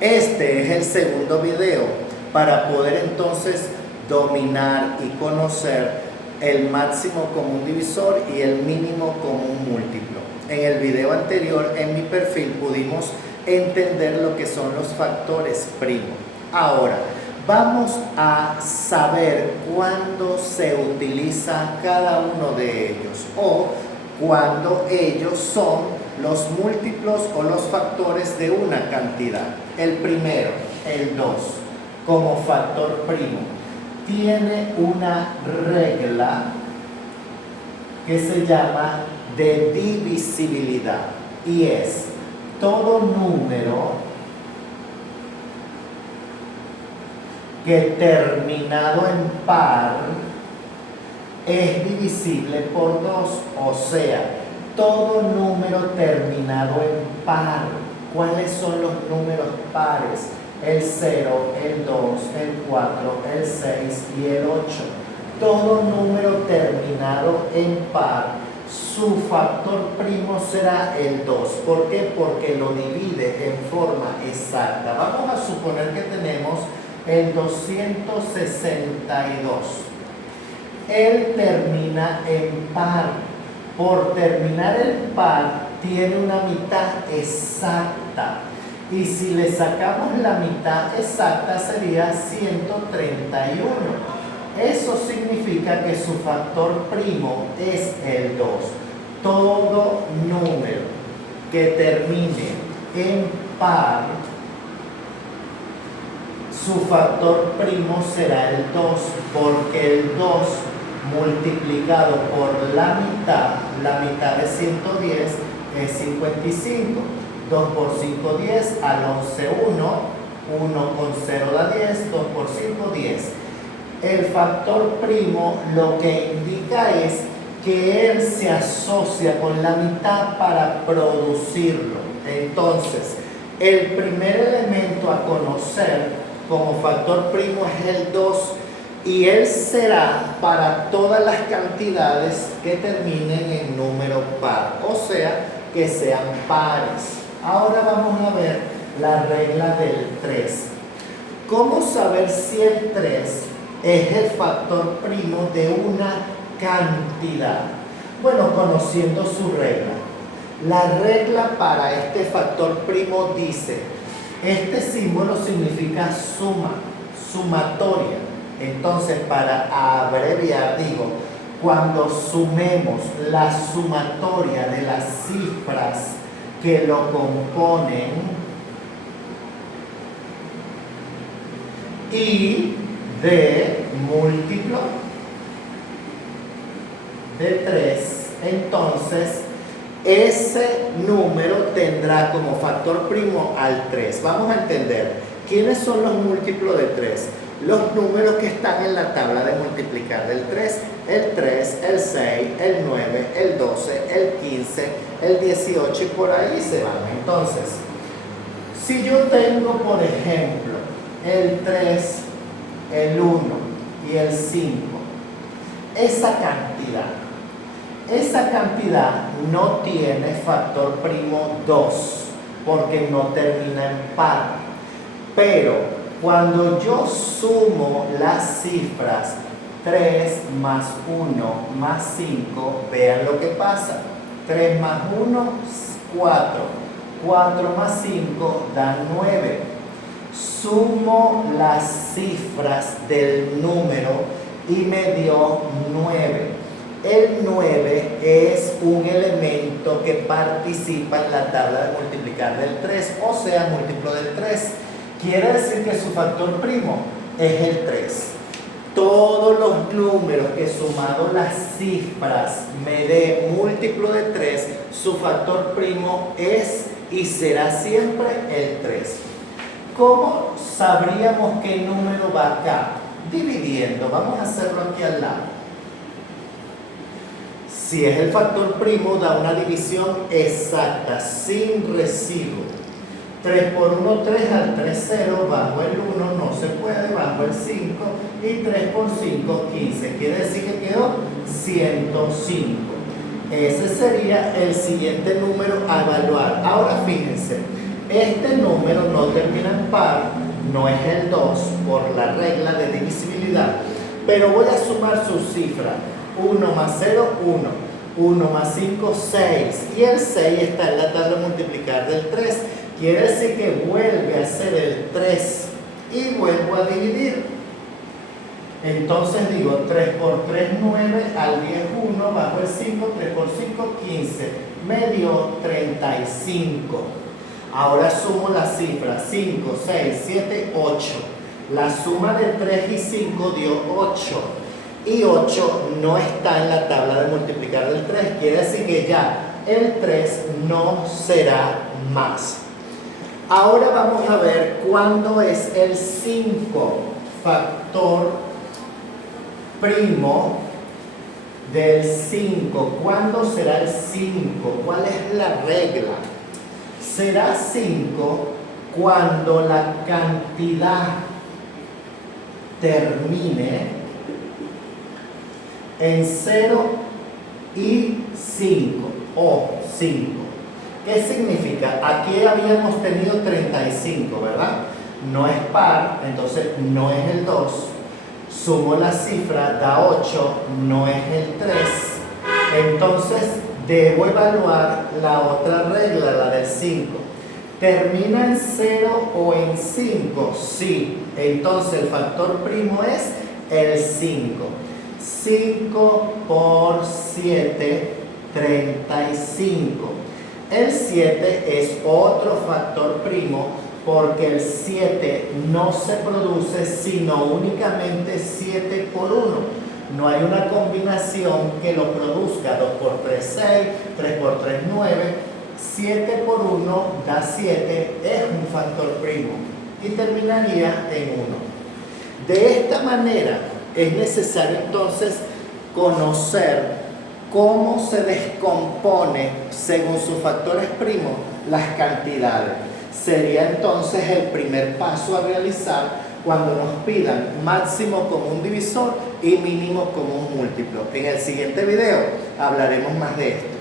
Este es el segundo video para poder entonces dominar y conocer el máximo común divisor y el mínimo común múltiplo. En el video anterior, en mi perfil, pudimos entender lo que son los factores primos. Ahora, vamos a saber cuándo se utiliza cada uno de ellos o cuándo ellos son los múltiplos o los factores de una cantidad. El primero, el 2, como factor primo, tiene una regla que se llama de divisibilidad y es todo número que terminado en par es divisible por 2, o sea, todo número terminado en par. ¿Cuáles son los números pares? El 0, el 2, el 4, el 6 y el 8. Todo número terminado en par, su factor primo será el 2. ¿Por qué? Porque lo divide en forma exacta. Vamos a suponer que tenemos el 262. Él termina en par. Por terminar en par, tiene una mitad exacta. Y si le sacamos la mitad exacta, sería 131. Eso significa que su factor primo es el 2. Todo número que termine en par, su factor primo será el 2, porque el 2 multiplicado por la mitad de 110 es 55. 2 por 5, 10, al 11, 1, 1 con 0 da 10, 2 por 5, 10. El factor primo lo que indica es que él se asocia con la mitad para producirlo. Entonces, el primer elemento a conocer como factor primo es el 2 y él será para todas las cantidades que terminen en número par, o sea, que sean pares. Ahora vamos a ver la regla del 3. ¿Cómo saber si el 3 es el factor primo de una cantidad? Bueno, conociendo su regla. La regla para este factor primo dice, este símbolo significa suma, sumatoria. Entonces, para abreviar, digo, cuando sumemos la sumatoria de las cifras que lo componen y de múltiplo de 3, entonces ese número tendrá como factor primo al 3. Vamos a entender, ¿quiénes son los múltiplos de 3? Los números que están en la tabla de multiplicar del 3, el 3, el 6, el 9, el 12, el 15, el 18 y por ahí se van. Entonces, si yo tengo, por ejemplo, el 3, el 1 y el 5, esa cantidad no tiene factor primo 2 porque no termina en par. Pero cuando yo sumo las cifras 3 más 1 más 5, vean lo que pasa. 3 más 1, 4. 4 más 5 da 9. Sumo las cifras del número y me dio 9. El 9 es un elemento que participa en la tabla de multiplicar del 3, o sea, múltiplo del 3. Quiere decir que su factor primo es el 3. Todos los números que sumado las cifras me dé múltiplo de 3, su factor primo es y será siempre el 3. ¿Cómo sabríamos qué número va acá? Dividiendo. Vamos a hacerlo aquí al lado. Si es el factor primo, da una división exacta, sin residuo. 3 por 1, 3, al 3, 0, bajo el 1 no se puede, bajo el 5, y 3 por 5, 15. Quiere decir que quedó 105. Ese sería el siguiente número a evaluar. Ahora fíjense, Este número no termina en par, no es el 2 por la regla de divisibilidad, pero voy a sumar sus cifras. 1 más 0, 1 más 5, 6, y el 6 está en la tabla de multiplicar del 3, quiere decir que vuelve a ser el 3 y vuelvo a dividir. Entonces digo 3 por 3, 9, al 10, 1, bajo el 5, 3 por 5, 15, me dio 35. Ahora sumo las cifras, 5, 6, 7, 8. La suma de 3 y 5 dio 8. Y 8 no está en la tabla de multiplicar del 3. Quiere decir que ya el 3 no será más. Ahora vamos a ver cuándo es el 5 factor primo del 5. ¿Cuándo será el 5? ¿Cuál es la regla? Será 5 cuando la cantidad termine en 0 y 5 o 5. ¿Qué significa? Aquí habíamos tenido 35, ¿verdad? No es par, entonces no es el 2. Sumo la cifra, da 8, no es el 3. Entonces debo evaluar la otra regla, la del 5. ¿Termina en 0 o en 5? Sí. Entonces el factor primo es el 5. 5 por 7, 35. El 7 es otro factor primo porque el 7 no se produce sino únicamente 7 por 1. No hay una combinación que lo produzca. 2 por 3, 6, 3 por 3, 9. 7 por 1 da 7, es un factor primo y terminaría en 1. De esta manera es necesario entonces conocer cómo se descompone según sus factores primos las cantidades. Sería entonces el primer paso a realizar cuando nos pidan máximo común divisor y mínimo común múltiplo. En el siguiente video hablaremos más de esto.